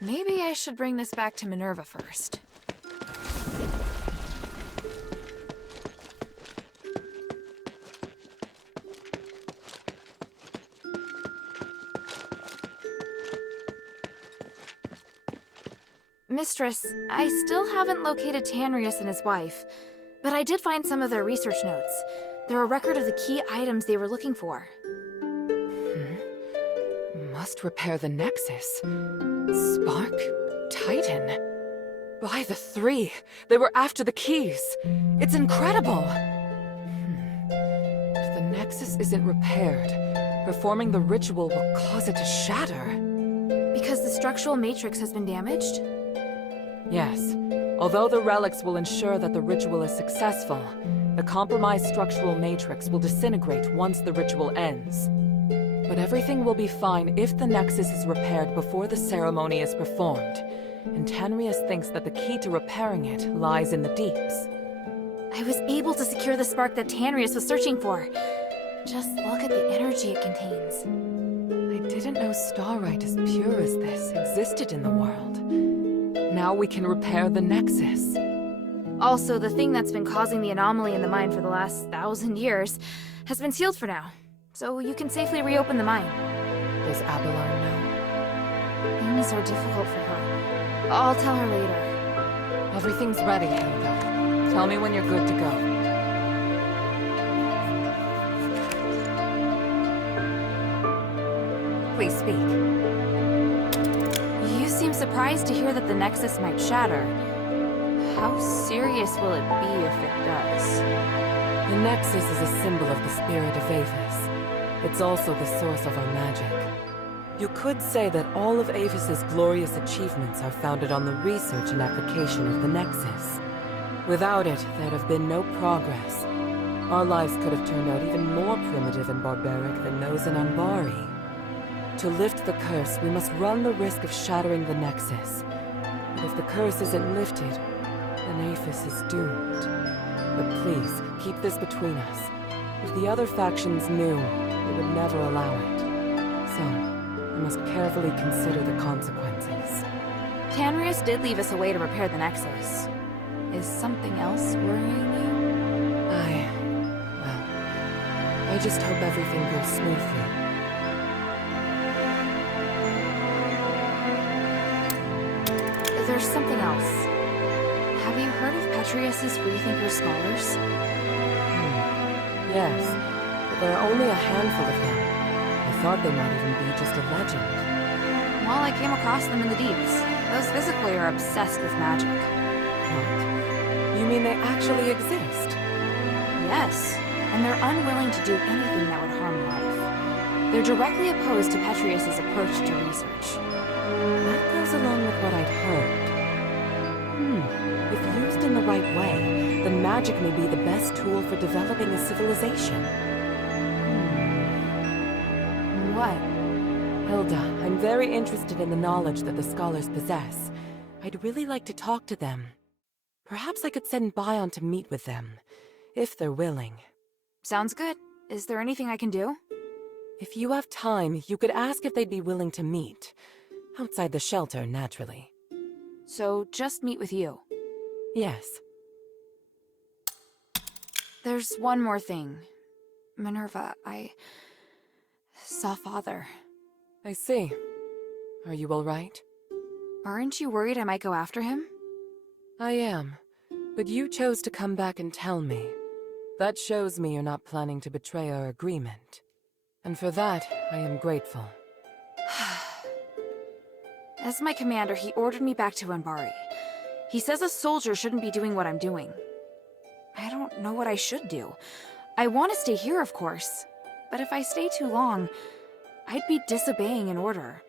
Maybe I should bring this back to Minerva first. Mistress, I still haven't located Tanrius and his wife, but I did find some of their research notes. They're a record of the key items they were looking for. Must repair the Nexus. Spark? Titan? By the three! They were after the keys! It's incredible! If the Nexus isn't repaired, performing the ritual will cause it to shatter. Because the structural matrix has been damaged? Yes. Although the relics will ensure that the ritual is successful, the compromised structural matrix will disintegrate once the ritual ends. But everything will be fine if the Nexus is repaired before the ceremony is performed. And Tanrius thinks that the key to repairing it lies in the deeps. I was able to secure the spark that Tanrius was searching for. Just look at the energy it contains. I didn't know starlight as pure as this existed in the world. Now we can repair the Nexus. Also, the thing that's been causing the anomaly in the mine for the last 1,000 years has been sealed for now, so you can safely reopen the mine. Does Abelard know? Things are difficult for her. I'll tell her later. Everything's ready, Hilda. Tell me when you're good to go. Please speak. You seem surprised to hear that the Nexus might shatter. How serious will it be if it does? The Nexus is a symbol of the spirit of Aphis. It's also the source of our magic. You could say that all of Aphis's glorious achievements are founded on the research and application of the Nexus. Without it, there'd have been no progress. Our lives could have turned out even more primitive and barbaric than those in Anbari. To lift the curse, we must run the risk of shattering the Nexus. But if the curse isn't lifted, then Aphis is doomed. But please, keep this between us. If the other factions knew, they would never allow it. So, we must carefully consider the consequences. Tanrius did leave us a way to repair the Nexus. Is something else worrying you? Well, I just hope everything goes smoothly. There's something else. Have you heard of Petrius's Freethinker scholars? Yes, but there are only a handful of them. I thought they might even be just a legend. Well, I came across them in the deeps. Those physically are obsessed with magic. What? You mean they actually exist? Yes, and they're unwilling to do anything that would harm life. They're directly opposed to Petrius's approach to research. That goes along with what I'd heard. If used in the right way, then magic may be the best tool for developing a civilization. What? Hilda, I'm very interested in the knowledge that the scholars possess. I'd really like to talk to them. Perhaps I could send Bion to meet with them, if they're willing. Sounds good. Is there anything I can do? If you have time, you could ask if they'd be willing to meet. Outside the shelter, naturally. So, just meet with you? Yes. There's one more thing. Minerva, I saw Father. I see. Are you all right? Aren't you worried I might go after him? I am. But you chose to come back and tell me. That shows me you're not planning to betray our agreement. And for that, I am grateful. As my commander, he ordered me back to Anbari. He says a soldier shouldn't be doing what I'm doing. I don't know what I should do. I want to stay here, of course. But if I stay too long, I'd be disobeying an order.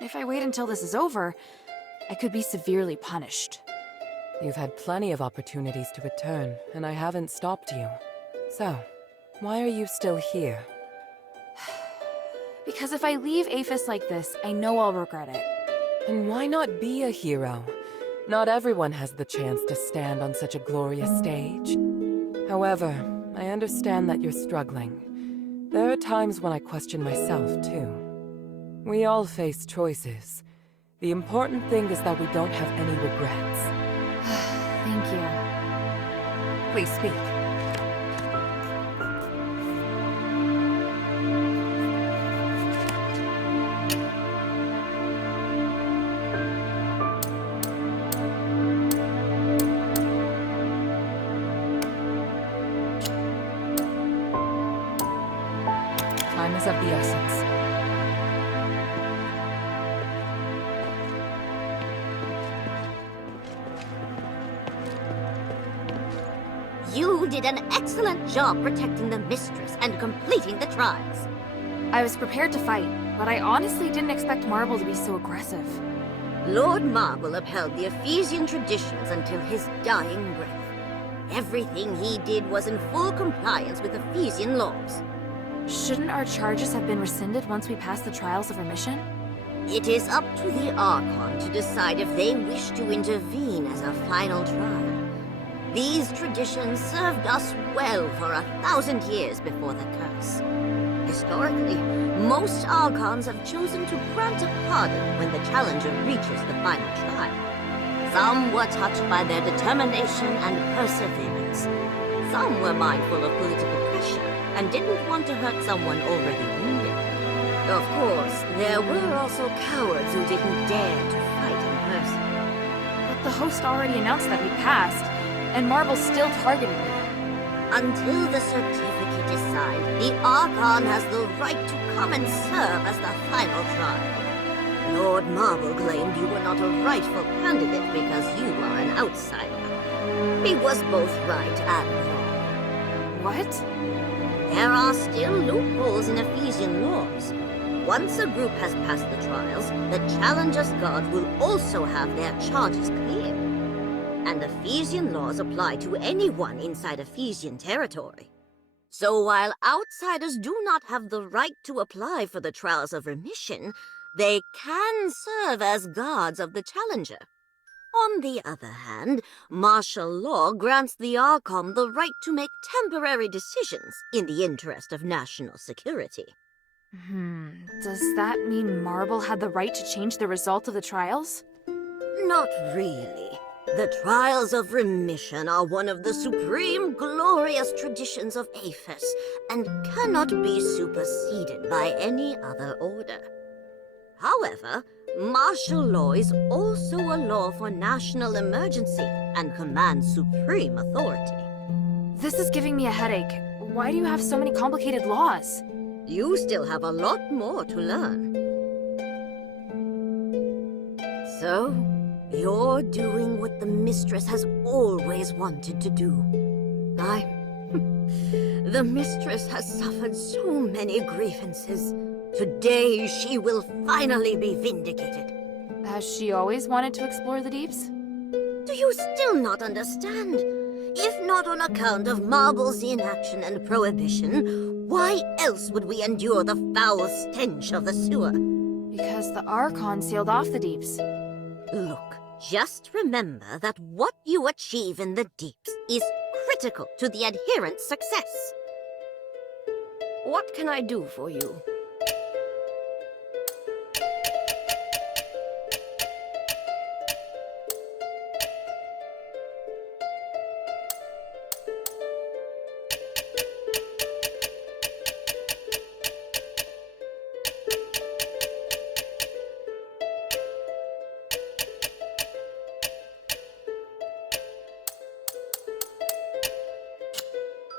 If I wait until this is over, I could be severely punished. You've had plenty of opportunities to return, and I haven't stopped you. So, why are you still here? Because if I leave Aphis like this, I know I'll regret it. And why not be a hero? Not everyone has the chance to stand on such a glorious stage. However, I understand that you're struggling. There are times when I question myself, too. We all face choices. The important thing is that we don't have any regrets. Thank you. Please speak. Time is of the essence. You did an excellent job protecting the mistress and completing the trials. I was prepared to fight, but I honestly didn't expect Marble to be so aggressive. Lord Marble upheld the Ephesian traditions until his dying breath. Everything he did was in full compliance with Ephesian laws. Shouldn't our charges have been rescinded once we passed the trials of remission? It is up to the Archon to decide if they wish to intervene as a final trial. These traditions served us well for 1,000 years before the curse. Historically, most Archons have chosen to grant a pardon when the challenger reaches the final trial. Some were touched by their determination and perseverance. Some were mindful of political pressure and didn't want to hurt someone already wounded. Of course, there were also cowards who didn't dare to fight in person. But the host already announced that we passed, and Marble still targeted me. Until the certificate is signed, the Archon has the right to come and serve as the final trial. Lord Marble claimed you were not a rightful candidate because you are an outsider. He was both right and wrong. What? There are still loopholes in Ephesian laws. Once a group has passed the trials, the Challenger's Guard will also have their charges cleared. And Ephesian laws apply to anyone inside Ephesian territory. So while outsiders do not have the right to apply for the trials of remission, they can serve as guards of the Challenger. On the other hand, martial law grants the Archon the right to make temporary decisions in the interest of national security. Does that mean Marble had the right to change the result of the trials? Not really. The trials of remission are one of the supreme glorious traditions of Aphis and cannot be superseded by any other order. However, martial law is also a law for national emergency and commands supreme authority. This is giving me a headache. Why do you have so many complicated laws? You still have a lot more to learn. So, you're doing what the mistress has always wanted to do. The mistress has suffered so many grievances. Today she will finally be vindicated. Has she always wanted to explore the deeps? Do you still not understand? If not on account of Marble's inaction and prohibition, why else would we endure the foul stench of the sewer? Because the Archon sailed off the deeps. Look, just remember that what you achieve in the deeps is critical to the adherent's success. What can I do for you?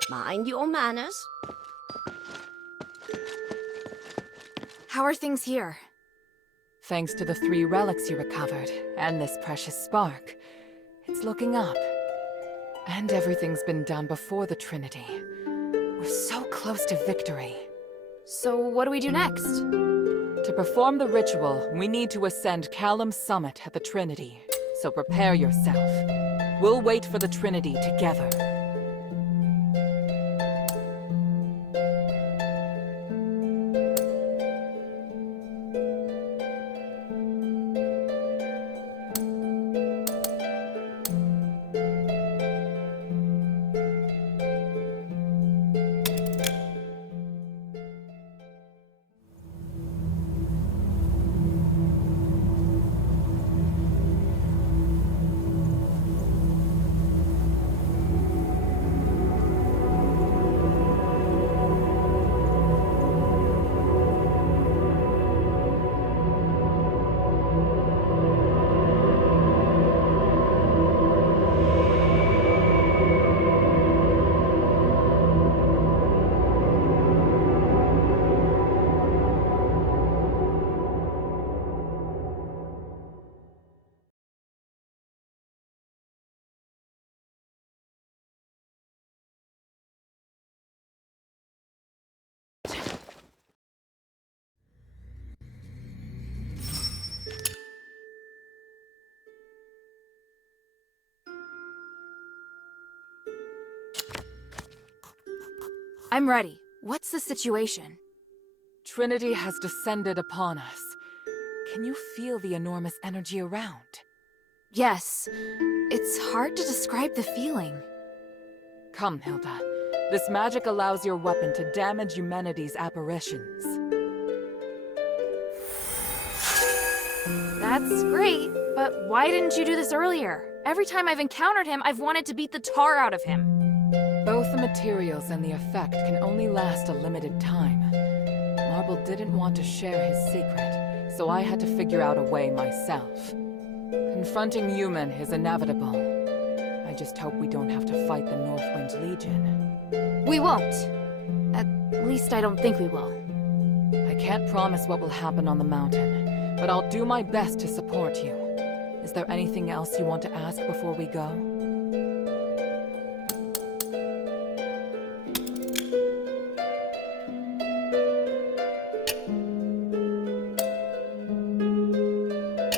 Mind your manners. How are things here? Thanks to the 3 relics you recovered, and this precious spark, it's looking up. And everything's been done before the Trinity. We're so close to victory. So what do we do next? To perform the ritual, we need to ascend Callum's summit at the Trinity. So prepare yourself. We'll wait for the Trinity together. I'm ready. What's the situation? Trinity has descended upon us. Can you feel the enormous energy around? Yes. It's hard to describe the feeling. Come, Hilda. This magic allows your weapon to damage humanity's apparitions. That's great, but why didn't you do this earlier? Every time I've encountered him, I've wanted to beat the tar out of him. Both the materials and the effect can only last a limited time. Marble didn't want to share his secret, so I had to figure out a way myself. Confronting human is inevitable. I just hope we don't have to fight the Northwind Legion. We won't. At least I don't think we will. I can't promise what will happen on the mountain, but I'll do my best to support you. Is there anything else you want to ask before we go?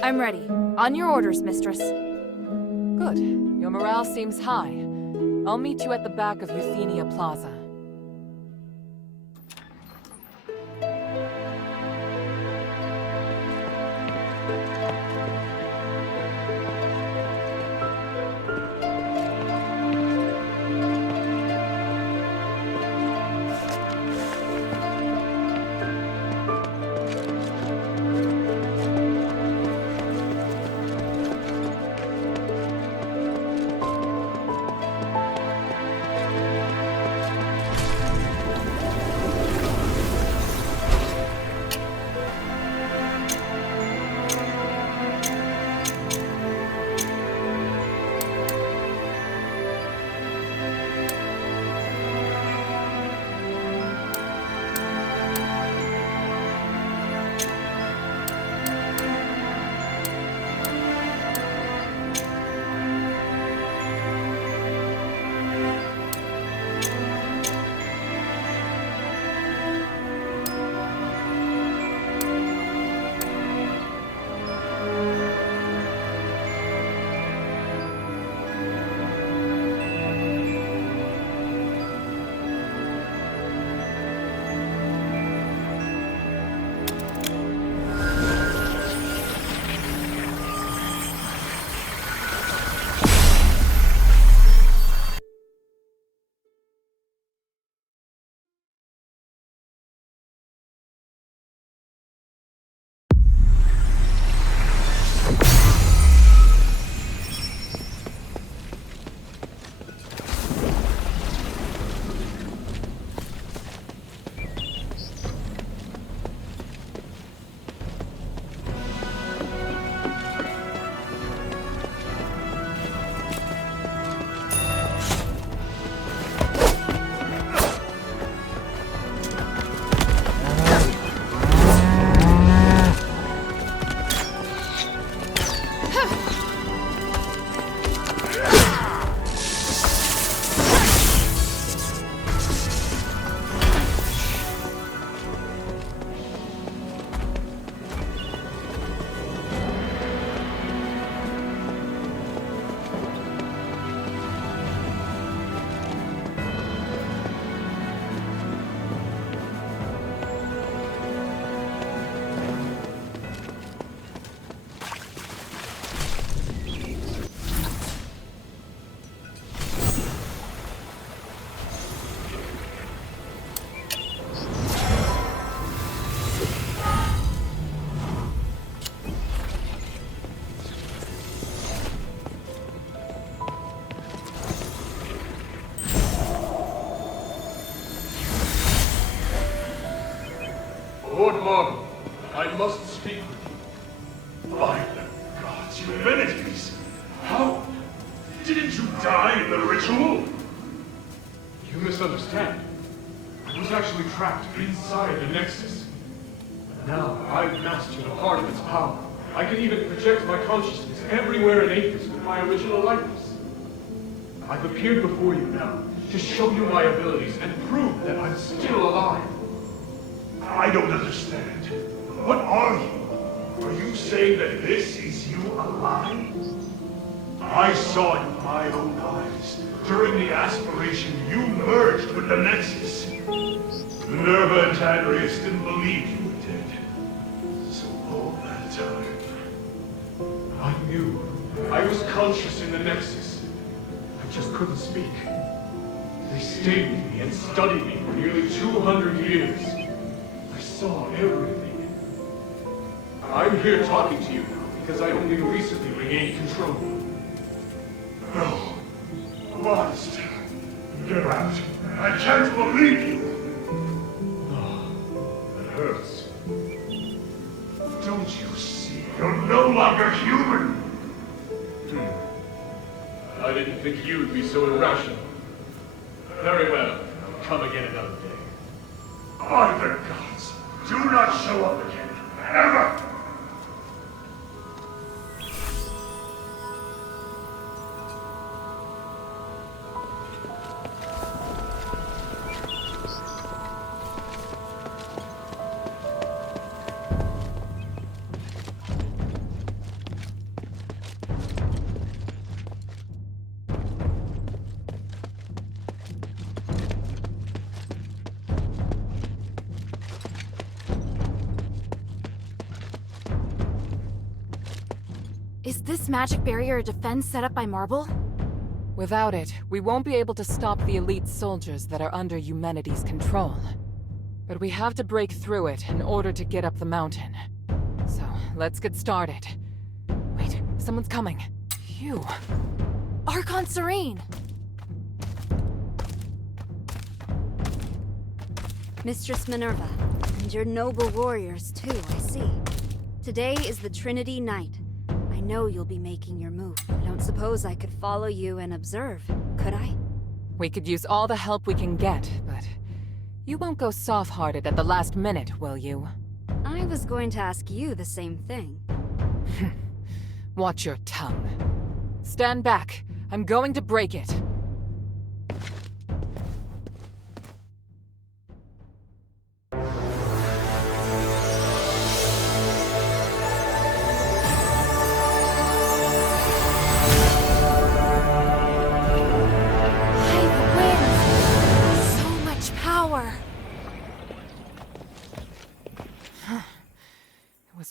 I'm ready. On your orders, mistress. Good. Your morale seems high. I'll meet you at the back of Euphemia Plaza. Lord Marble, I must speak with you. By the gods, humanities! How? Didn't you die in the ritual? You misunderstand. I was actually trapped inside the Nexus. But now I've mastered a part of its power. I can even project my consciousness everywhere in Aethys with my original likeness. I've appeared before you now to show you my abilities and prove that I'm still alive. I don't understand. What are you? Are you saying that this is you alive? I saw it with my own eyes. During the aspiration, you merged with the Nexus. Minerva and Tiberius didn't believe you were dead. So all that time, I knew. I was conscious in the Nexus. I just couldn't speak. They stayed with me and studied me for nearly 200 years. I saw everything. I'm here talking to you now because I only recently regained control. No. Modest. Get out. I can't believe you. Oh, it hurts. Don't you see? You're no longer human. I didn't think you'd be so irrational. Very well. Come again another day. By the gods, do not show up again. Ever! Is this magic barrier a defense set up by Marble? Without it, we won't be able to stop the elite soldiers that are under humanity's control. But we have to break through it in order to get up the mountain. So, let's get started. Wait, someone's coming. Phew. Archon Serene! Mistress Minerva, and your noble warriors too, I see. Today is the Trinity Night. I know you'll be making your move. I don't suppose I could follow you and observe, could I? We could use all the help we can get, but you won't go soft-hearted at the last minute, will you? I was going to ask you the same thing. Watch your tongue. Stand back. I'm going to break it.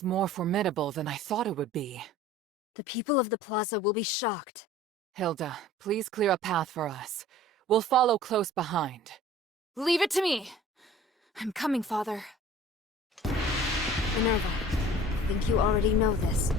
More formidable than I thought it would be. The people of the plaza will be shocked. Hilda, please clear a path for us. We'll follow close behind. Leave it to me! I'm coming, Father. Minerva, I think you already know this.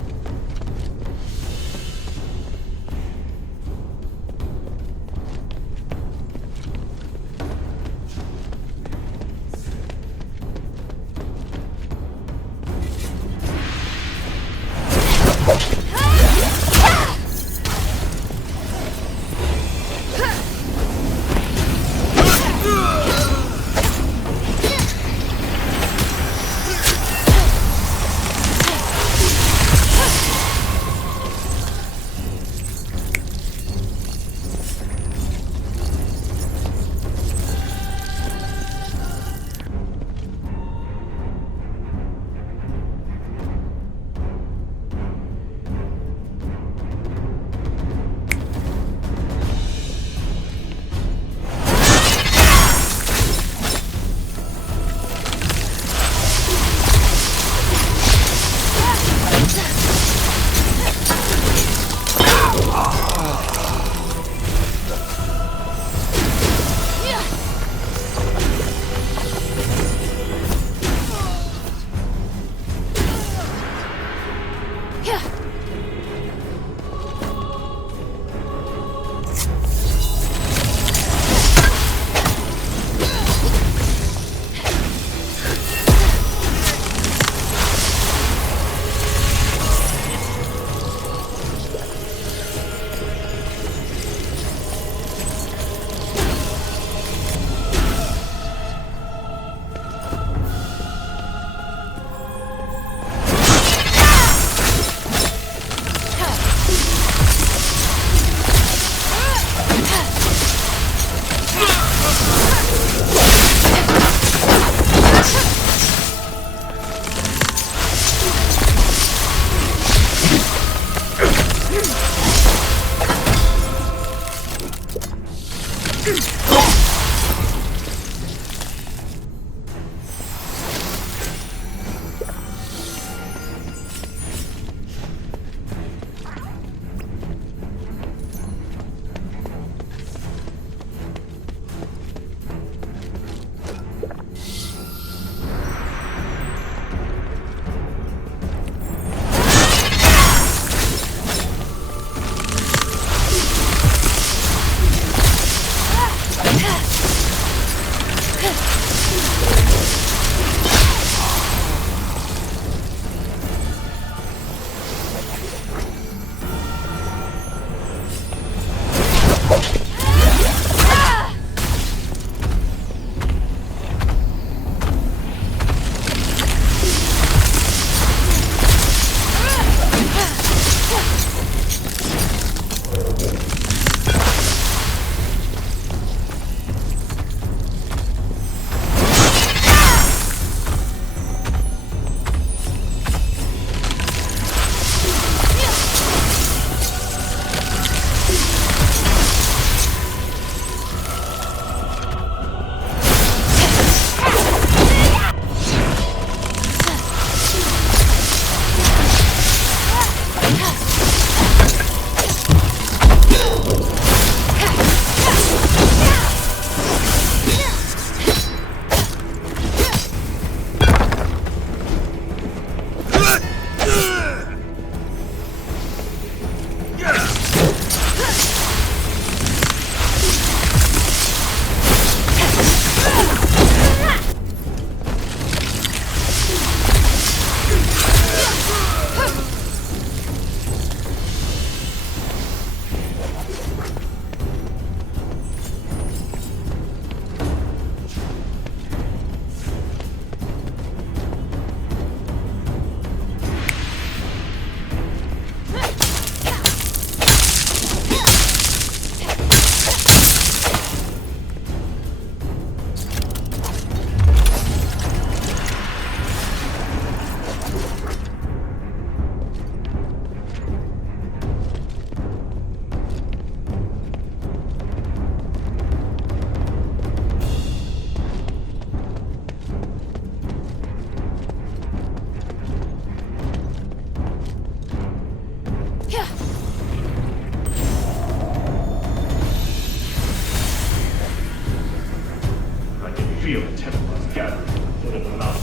gathering at the foot of the mountain.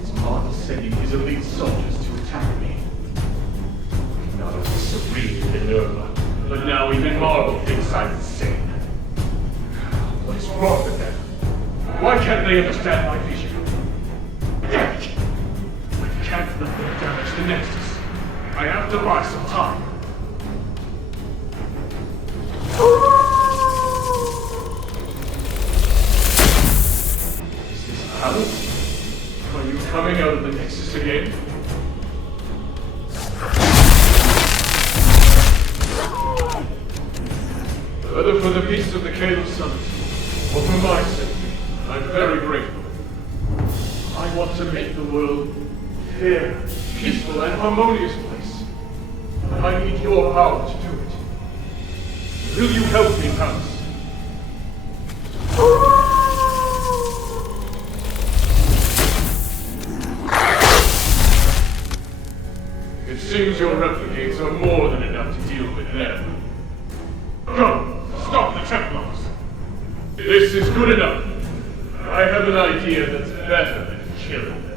It's Martin sending his elite soldiers to attack me. Not only Serene and Minerva, but now even Marvel thinks I'm insane. What is wrong with them? Why can't they understand my vision? Damn it! I can't let them damage the Nexus. I have to buy some time. Is this Alice? Are you coming out of the Nexus again? Whether for the peace of the Caleb Summit, or for my sake, I'm very grateful. I want to make the world fair, peaceful, and harmonious place. But I need your power to do it. Will you help me, Palace? It seems your replicates are more than enough to deal with them. Go! Stop the Templars! This is good enough. I have an idea that's better than killing them.